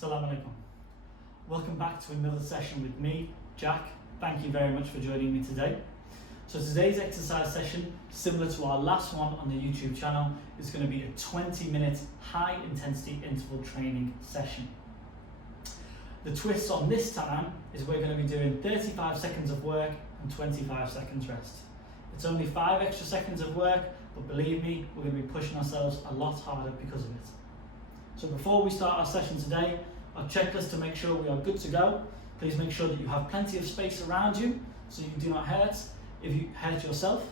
Assalamu alaikum. Welcome back to another session with me, Jack. Thank you very much for joining me today. So today's exercise session, similar to our last one on the YouTube channel, is going to be a 20-minute high intensity interval training session. The twist on this time is we're going to be doing 35 seconds of work and 25 seconds rest. It's only 5 extra seconds of work, but believe me, we're going to be pushing ourselves a lot harder because of it. So before we start our session today, our checklist to make sure we are good to go. Please make sure that you have plenty of space around you so you do not hurt if you hurt yourself.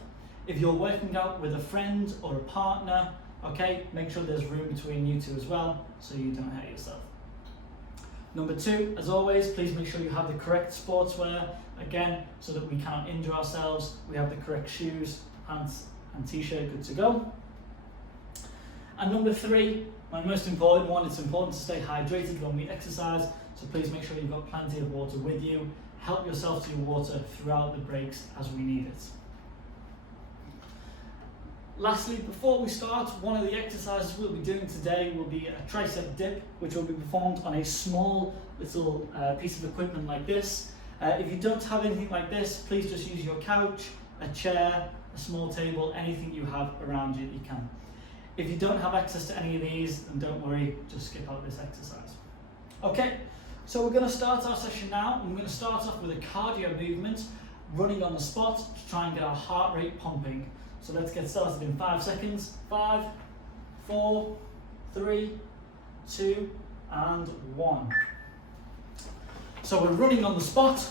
If you're working out with a friend or a partner, okay, make sure there's room between you two as well so you don't hurt yourself. Number 2, as always, please make sure you have the correct sportswear, again, so that we cannot injure ourselves. We have the correct shoes, pants and t-shirt good to go. And number 3, my most important one, it's important to stay hydrated when we exercise, so please make sure you've got plenty of water with you. Help yourself to your water throughout the breaks as we need it. Lastly, before we start, one of the exercises we'll be doing today will be a tricep dip, which will be performed on a small little piece of equipment like this. If you don't have anything like this, please just use your couch, a chair, a small table, anything you have around you that you can. If you don't have access to any of these, then don't worry, just skip out this exercise. Okay, so we're going to start our session now. I'm going to start off with a cardio movement, running on the spot to try and get our heart rate pumping. So let's get started in 5 seconds. 5, 4, 3, 2, and 1. So we're running on the spot.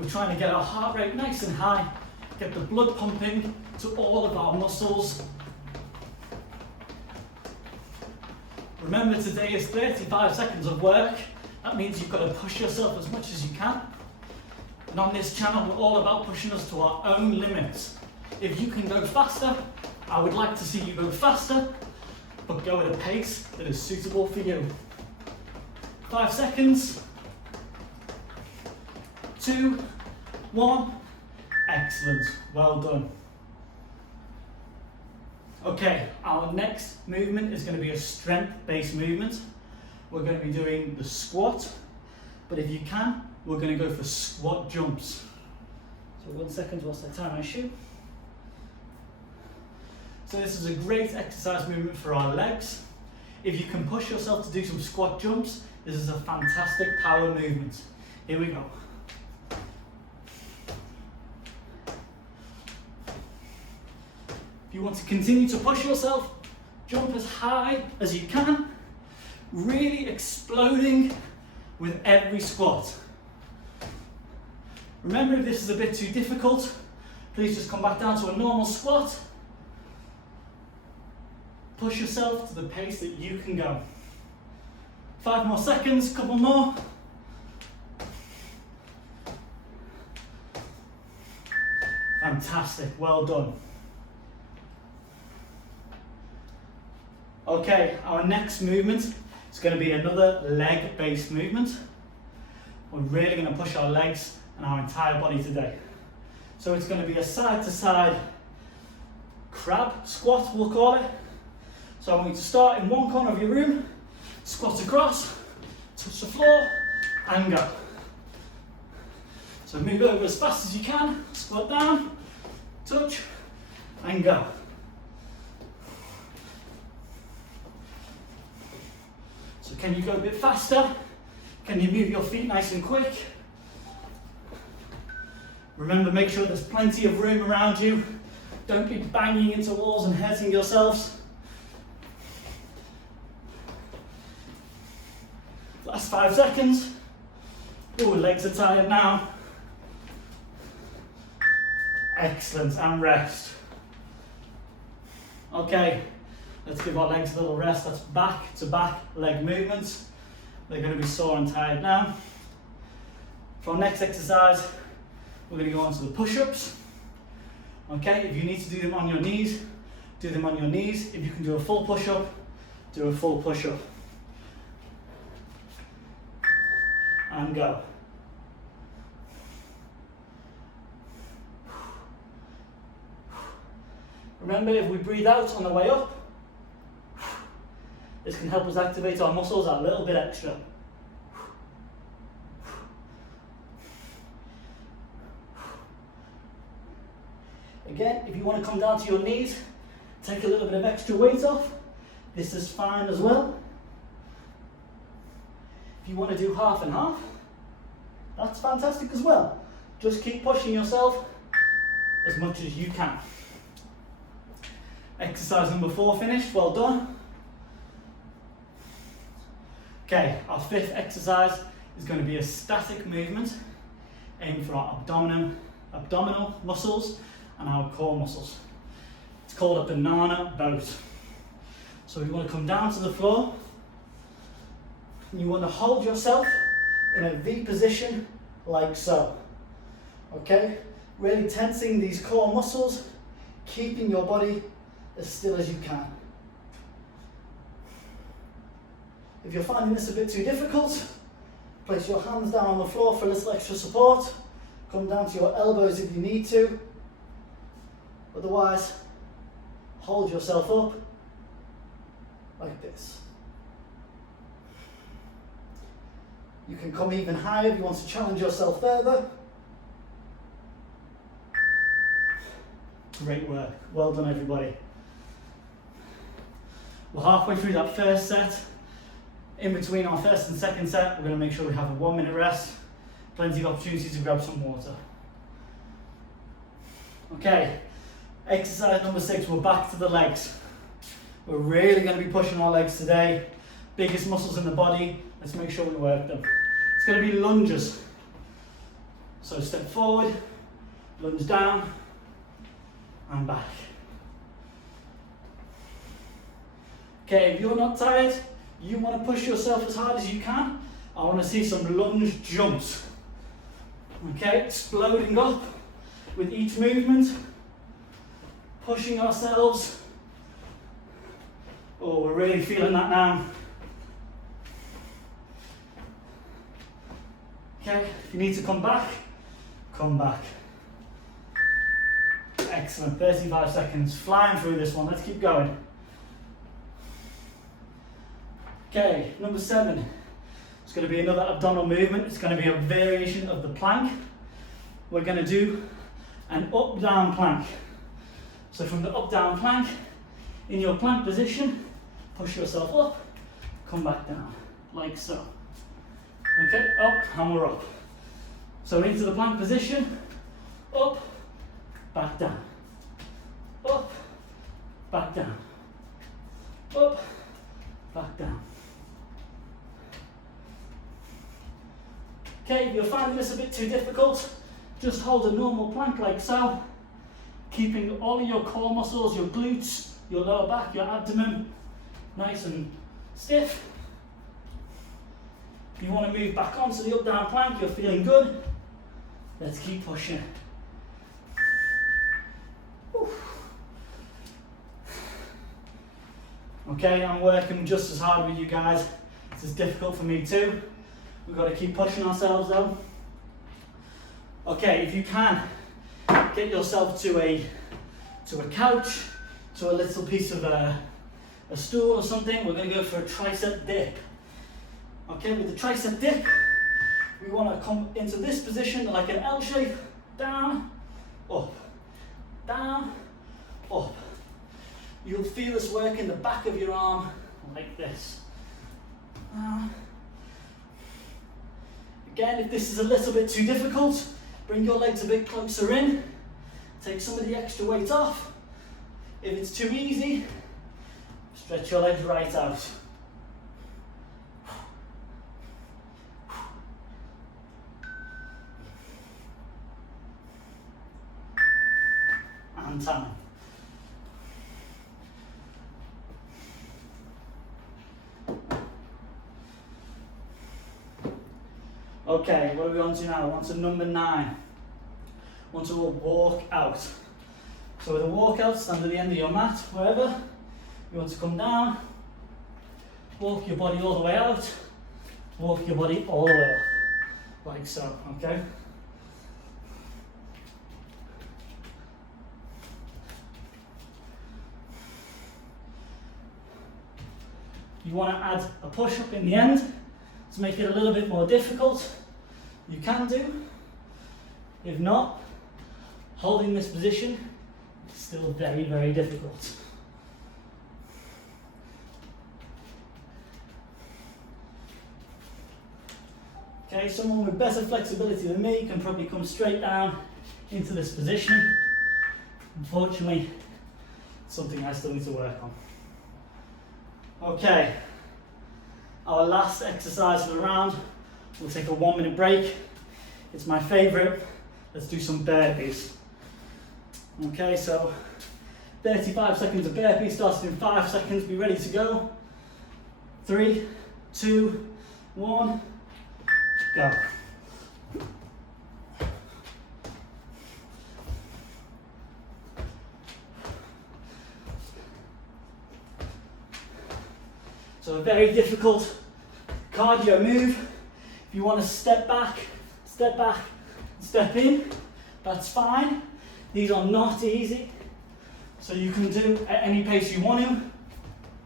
We're trying to get our heart rate nice and high, get the blood pumping to all of our muscles. Remember, today is 35 seconds of work. That means you've got to push yourself as much as you can. And on this channel, we're all about pushing us to our own limits. If you can go faster, I would like to see you go faster, but go at a pace that is suitable for you. 5 seconds. 2, 1. Excellent. Well done. Okay, our next movement is going to be a strength-based movement. We're going to be doing the squat, but if you can, we're going to go for squat jumps. So 1 second whilst I tie my shoe. So this is a great exercise movement for our legs. If you can push yourself to do some squat jumps, this is a fantastic power movement. Here we go. If you want to continue to push yourself, jump as high as you can, really exploding with every squat. Remember, if this is a bit too difficult, please just come back down to a normal squat. Push yourself to the pace that you can go. 5 more seconds, couple more. Fantastic, well done. Okay, our next movement is going to be another leg-based movement. We're really going to push our legs and our entire body today. So it's going to be a side-to-side crab squat, we'll call it. So I want you to start in one corner of your room, squat across, touch the floor, and go. So move over as fast as you can, squat down, touch, and go. So can you go a bit faster? Can you move your feet nice and quick? Remember, make sure there's plenty of room around you. Don't be banging into walls and hurting yourselves. Last 5 seconds. Oh, legs are tired now. Excellent, and rest. Okay, let's give our legs a little rest. That's back to back leg movements. They're going to be sore and tired now. For our next exercise, we're going to go on to the push-ups. Okay, if you need to do them on your knees, do them on your knees. If you can do a full push-up, do a full push-up. And go. Remember, if we breathe out on the way up, this can help us activate our muscles a little bit extra. Again, if you want to come down to your knees, take a little bit of extra weight off. This is fine as well. If you want to do half and half, that's fantastic as well. Just keep pushing yourself as much as you can. Exercise number 4 finished, well done. Okay, our 5th exercise is going to be a static movement aimed for our abdominal muscles and our core muscles. It's called a banana boat. So you want to come down to the floor and you want to hold yourself in a V position like so. Okay, really tensing these core muscles, keeping your body as still as you can. If you're finding this a bit too difficult, place your hands down on the floor for a little extra support. Come down to your elbows if you need to. Otherwise, hold yourself up like this. You can come even higher if you want to challenge yourself further. Great work. Well done, everybody. We're halfway through that first set. In between our first and second set, we're going to make sure we have a 1-minute rest. Plenty of opportunity to grab some water. Okay, exercise number 6, we're back to the legs. We're really going to be pushing our legs today. Biggest muscles in the body, let's make sure we work them. It's going to be lunges. So step forward, lunge down, and back. Okay, if you're not tired, you want to push yourself as hard as you can. I want to see some lunge jumps. Okay, exploding up with each movement, pushing ourselves. Oh, we're really feeling that now. Okay, if you need to come back, come back. Excellent, 35 seconds, flying through this one, let's keep going. Okay, number 7, it's going to be another abdominal movement. It's going to be a variation of the plank. We're going to do an up-down plank. So from the up-down plank, in your plank position, push yourself up, come back down, like so. Okay, up, and we're up. So into the plank position, up, back down, up, back down, up, back down. Okay, if you're finding this a bit too difficult, just hold a normal plank like so, keeping all of your core muscles, your glutes, your lower back, your abdomen, nice and stiff. If you want to move back onto the up-down plank, you're feeling good, let's keep pushing. Okay, I'm working just as hard with you guys. This is difficult for me too. We've got to keep pushing ourselves though. Okay, if you can, get yourself to a couch, to a little piece of a stool or something. We're going to go for a tricep dip. Okay, with the tricep dip, we want to come into this position like an L shape, down, up, down, up. You'll feel this work in the back of your arm like this. Again, if this is a little bit too difficult, bring your legs a bit closer in, take some of the extra weight off. If it's too easy, stretch your legs right out. And time. Okay, what are we on to now? We're on to number 9. We want to walk out. So with a walkout, stand at the end of your mat, wherever. You want to come down, walk your body all the way out, walk your body all the way up, like so, okay? You want to add a push-up in the end to make it a little bit more difficult. You can do. If not, holding this position, Still very, very difficult. Okay, someone with better flexibility than me can probably come straight down into this position. Unfortunately, it's something I still need to work on. Okay, our last exercise for the round. We'll take a 1 minute break. It's my favourite. Let's do some burpees. Okay, so 35 seconds of burpees, starting in 5 seconds. Be ready to go. 3, 2, 1, go. So a very difficult cardio move. If you want to step back, step in, that's fine. These are not easy. So you can do at any pace you want to.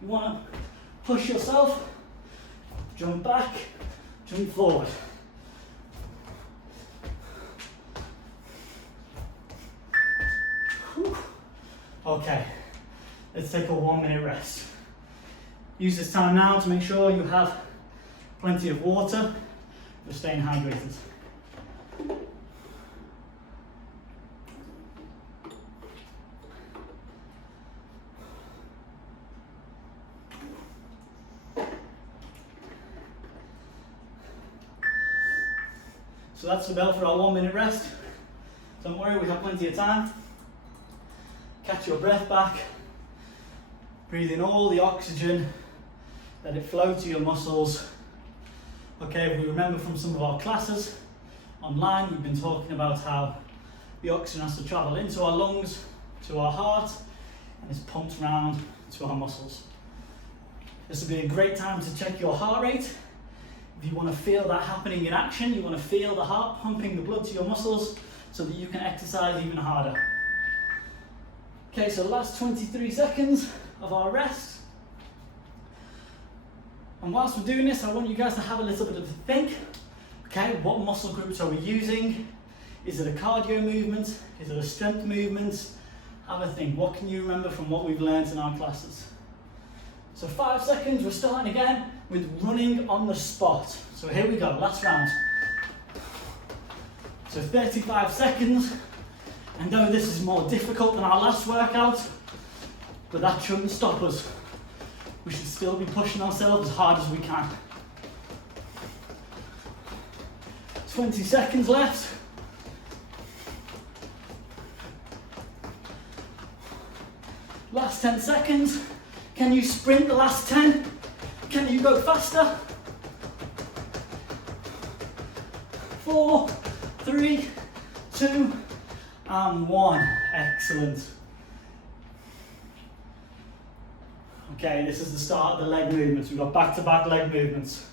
You want to push yourself, jump back, jump forward. Whew. Okay, let's take a 1 minute rest. Use this time now to make sure you have plenty of water. You're staying hydrated. So that's the bell for our 1 minute rest. Don't worry, we have plenty of time. Catch your breath back. Breathe in all the oxygen. Let it flow to your muscles. Okay, if we remember from some of our classes online, we've been talking about how the oxygen has to travel into our lungs, to our heart, and is pumped round to our muscles. This would be a great time to check your heart rate. If you want to feel that happening in action, you want to feel the heart pumping the blood to your muscles so that you can exercise even harder. Okay, so last 23 seconds of our rest. And whilst we're doing this, I want you guys to have a little bit of a think. Okay, what muscle groups are we using? Is it a cardio movement? Is it a strength movement? Have a think. What can you remember from what we've learned in our classes? So 5 seconds, we're starting again with running on the spot. So here we go, last round. So 35 seconds. I know this is more difficult than our last workout, but that shouldn't stop us. We should still be pushing ourselves as hard as we can. 20 seconds left. Last 10 seconds. Can you sprint the last 10? Can you go faster? 4, 3, 2, and 1. Excellent. Okay, this is the start of the leg movements. We've got back-to-back leg movements.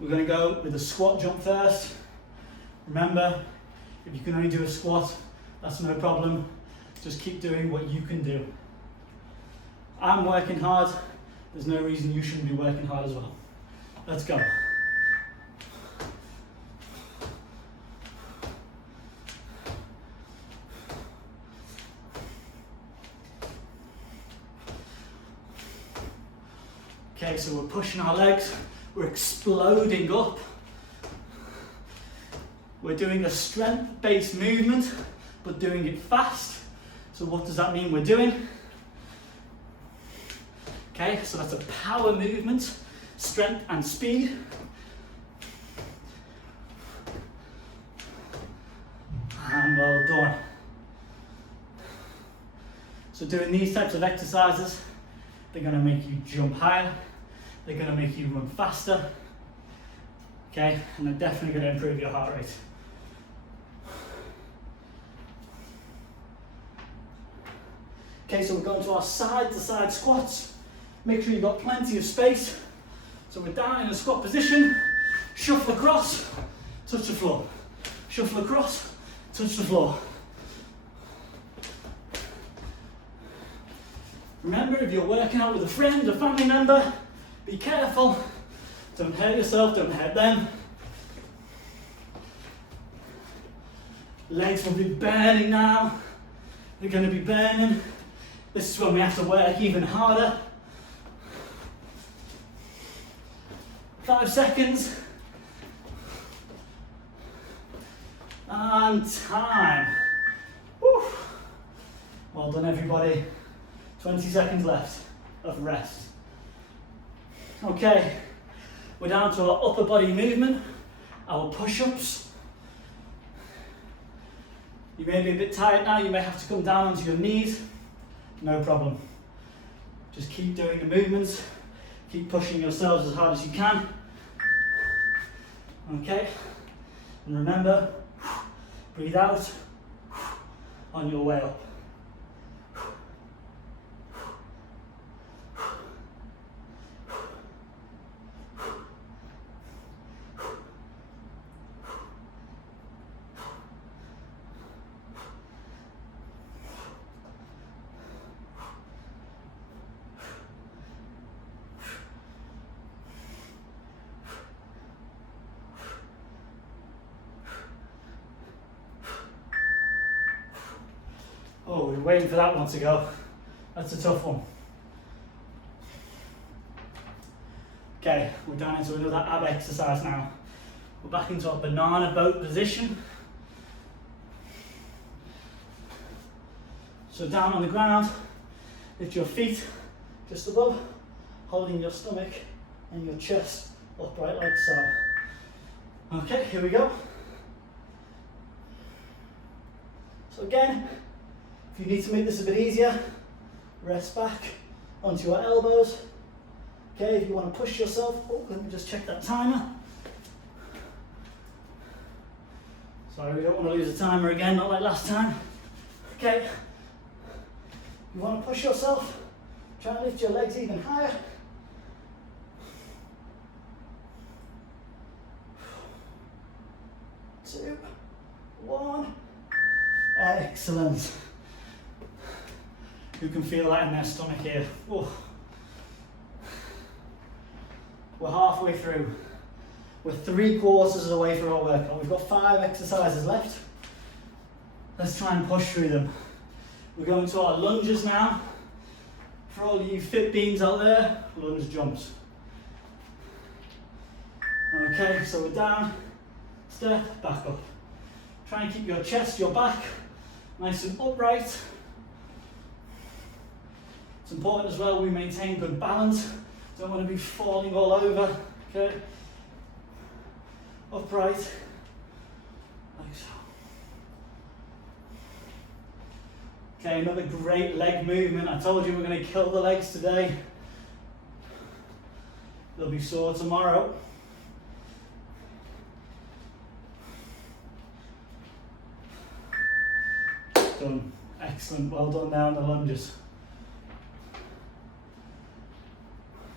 We're going to go with a squat jump first. Remember, if you can only do a squat, that's no problem. Just keep doing what you can do. I'm working hard. There's no reason you shouldn't be working hard as well. Let's go. Okay, so we're pushing our legs, we're exploding up. We're doing a strength-based movement, but doing it fast. So what does that mean we're doing? Okay, so that's a power movement, strength and speed. And well done. So doing these types of exercises, they're going to make you jump higher, they're going to make you run faster, okay, and they're definitely going to improve your heart rate. Okay, so we're going to our side-to-side squats. Make sure you've got plenty of space. So we're down in a squat position, shuffle across, touch the floor. Shuffle across, touch the floor. Remember, if you're working out with a friend or family member, be careful. Don't hurt yourself, don't hurt them. Legs will be burning now. They're going to be burning. This is when we have to work even harder. 5 seconds. And time. Woo. Well done, everybody. 20 seconds left of rest. Okay, we're down to our upper body movement, our push-ups. You may be a bit tired now, you may have to come down onto your knees. No problem. Just keep doing the movements, keep pushing yourselves as hard as you can. Okay, and remember, breathe out on your way up. Oh, we're waiting for that one to go. That's a tough one. Okay, we're down into another ab exercise now. We're back into our banana boat position. So down on the ground, lift your feet just above, holding your stomach and your chest upright like so. Okay, here we go. So again, if you need to make this a bit easier, rest back onto your elbows. Okay, if you want to push yourself, oh, let me just check that timer. Sorry, we don't want to lose the timer again, not like last time. Okay, you want to push yourself, try and lift your legs even higher. Two, one, excellent. You can feel that in their stomach here. Oh. We're halfway through. We're 3/4 of the way through our workout. We've got 5 exercises left. Let's try and push through them. We're going to our lunges now. For all you fit beans out there, lunge jumps. Okay, so we're down, step, back up. Try and keep your chest, your back, nice and upright. It's important as well we maintain good balance. Don't want to be falling all over. Okay. Upright. Like so. Okay, another great leg movement. I told you we're going to kill the legs today. They'll be sore tomorrow. Done. Excellent. Well done there on the lunges.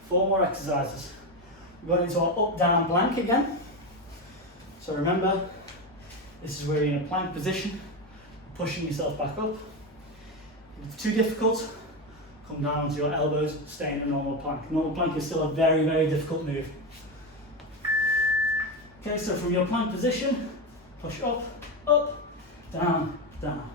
4 more exercises. We're going into our up-down plank again. So remember, this is where you're in a plank position, pushing yourself back up. If it's too difficult, come down onto your elbows, stay in a normal plank. Normal plank is still a very, very difficult move. Okay, so from your plank position, push up, up, down, down.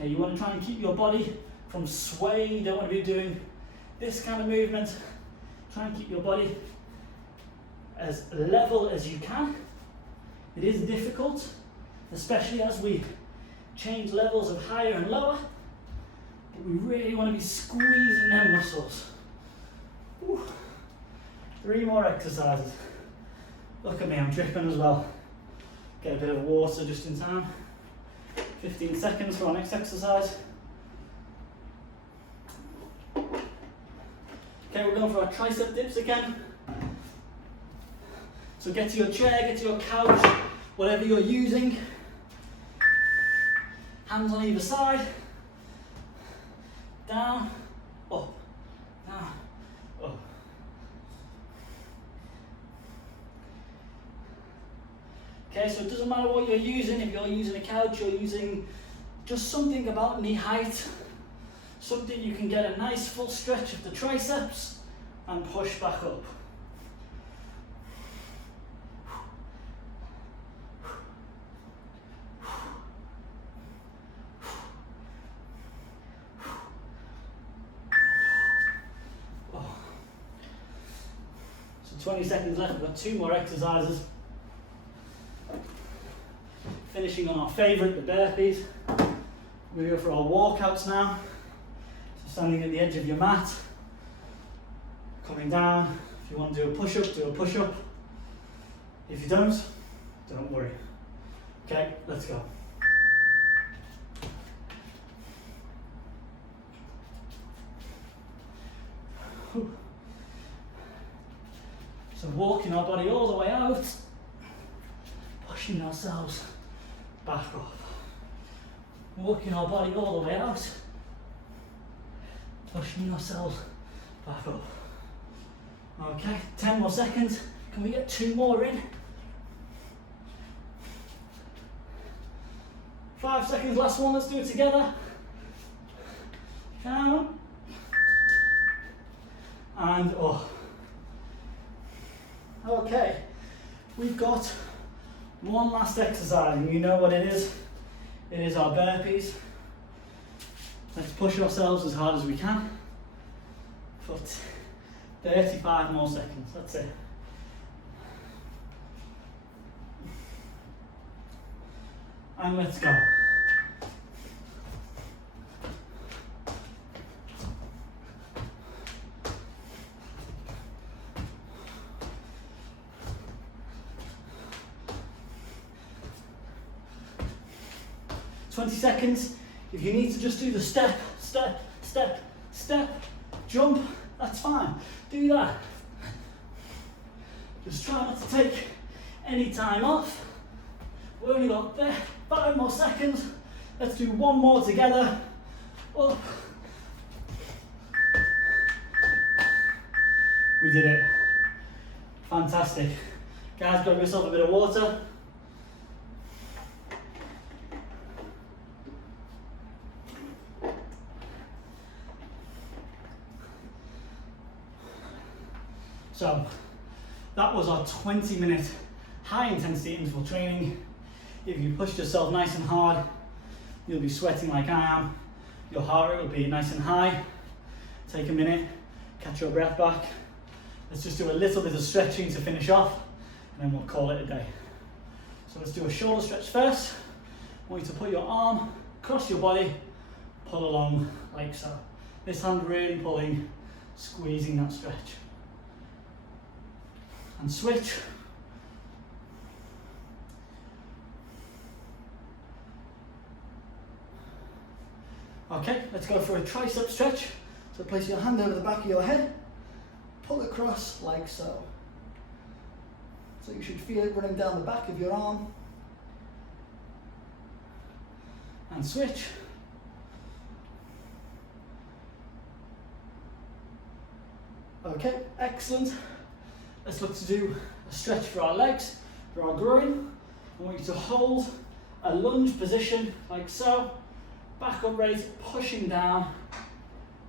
Okay, you want to try and keep your body from swaying. You don't want to be doing this kind of movement. Try and keep your body as level as you can. It is difficult, especially as we change levels of higher and lower, but we really want to be squeezing them muscles. Whew. 3 more exercises. Look at me, I'm dripping as well. Get a bit of water just in time. 15 seconds for our next exercise. Okay, we're going for our tricep dips again. So get to your chair, get to your couch, whatever you're using. Hands on either side. Down, up, down, up. Okay, so it doesn't matter what you're using. If you're using a couch, you're using just something about knee height. Something you can get a nice full stretch of the triceps and push back up. So 20 seconds left, we've got 2 more exercises. Finishing on our favourite, the burpees. We go for our walkouts now. So standing at the edge of your mat, coming down. If you want to do a push-up, do a push-up. If you don't worry. Okay, let's go. So walking our body all the way out, pushing ourselves back up. Walking our body all the way out, pushing ourselves back up. Okay, 10 more seconds. Can we get 2 more in? 5 seconds, last one, let's do it together. Down. And up. Okay, we've got one last exercise, and you know what it is. It is our burpees. Let's push ourselves as hard as we can for 35 more seconds, that's it. And let's go. "20 seconds. If you need to just do the step, step, step, step, jump, that's fine. Do that. Just try not to take any time off. We've only got 5 more seconds. Let's do 1 more together. Up. We did it. Fantastic. Guys, grab yourself a bit of water. So that was our 20-minute high intensity interval training. If you pushed yourself nice and hard, you'll be sweating like I am. Your heart rate will be nice and high. Take a minute, catch your breath back. Let's just do a little bit of stretching to finish off, and then we'll call it a day. So let's do a shoulder stretch first. I want you to put your arm across your body, pull along like so. This hand really pulling, squeezing that stretch. And switch. Okay, let's go for a tricep stretch. So place your hand over the back of your head, pull across like so. So you should feel it running down the back of your arm. And switch. Okay, excellent. Let's look to do a stretch for our legs, for our groin. I want you to hold a lunge position like so. Back up raise, pushing down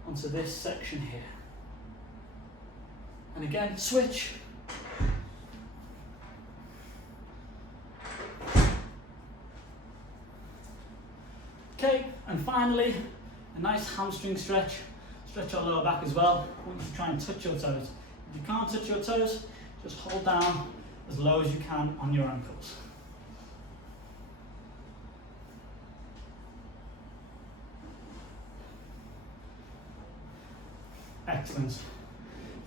onto this section here. And again, switch. Okay, and finally, a nice hamstring stretch. Stretch our lower back as well. I want you to try and touch your toes. If you can't touch your toes, just hold down as low as you can on your ankles. Excellent.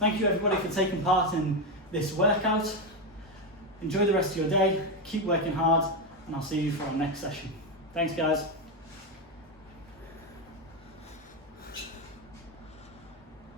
Thank you everybody for taking part in this workout. Enjoy the rest of your day, keep working hard, and I'll see you for our next session. Thanks guys.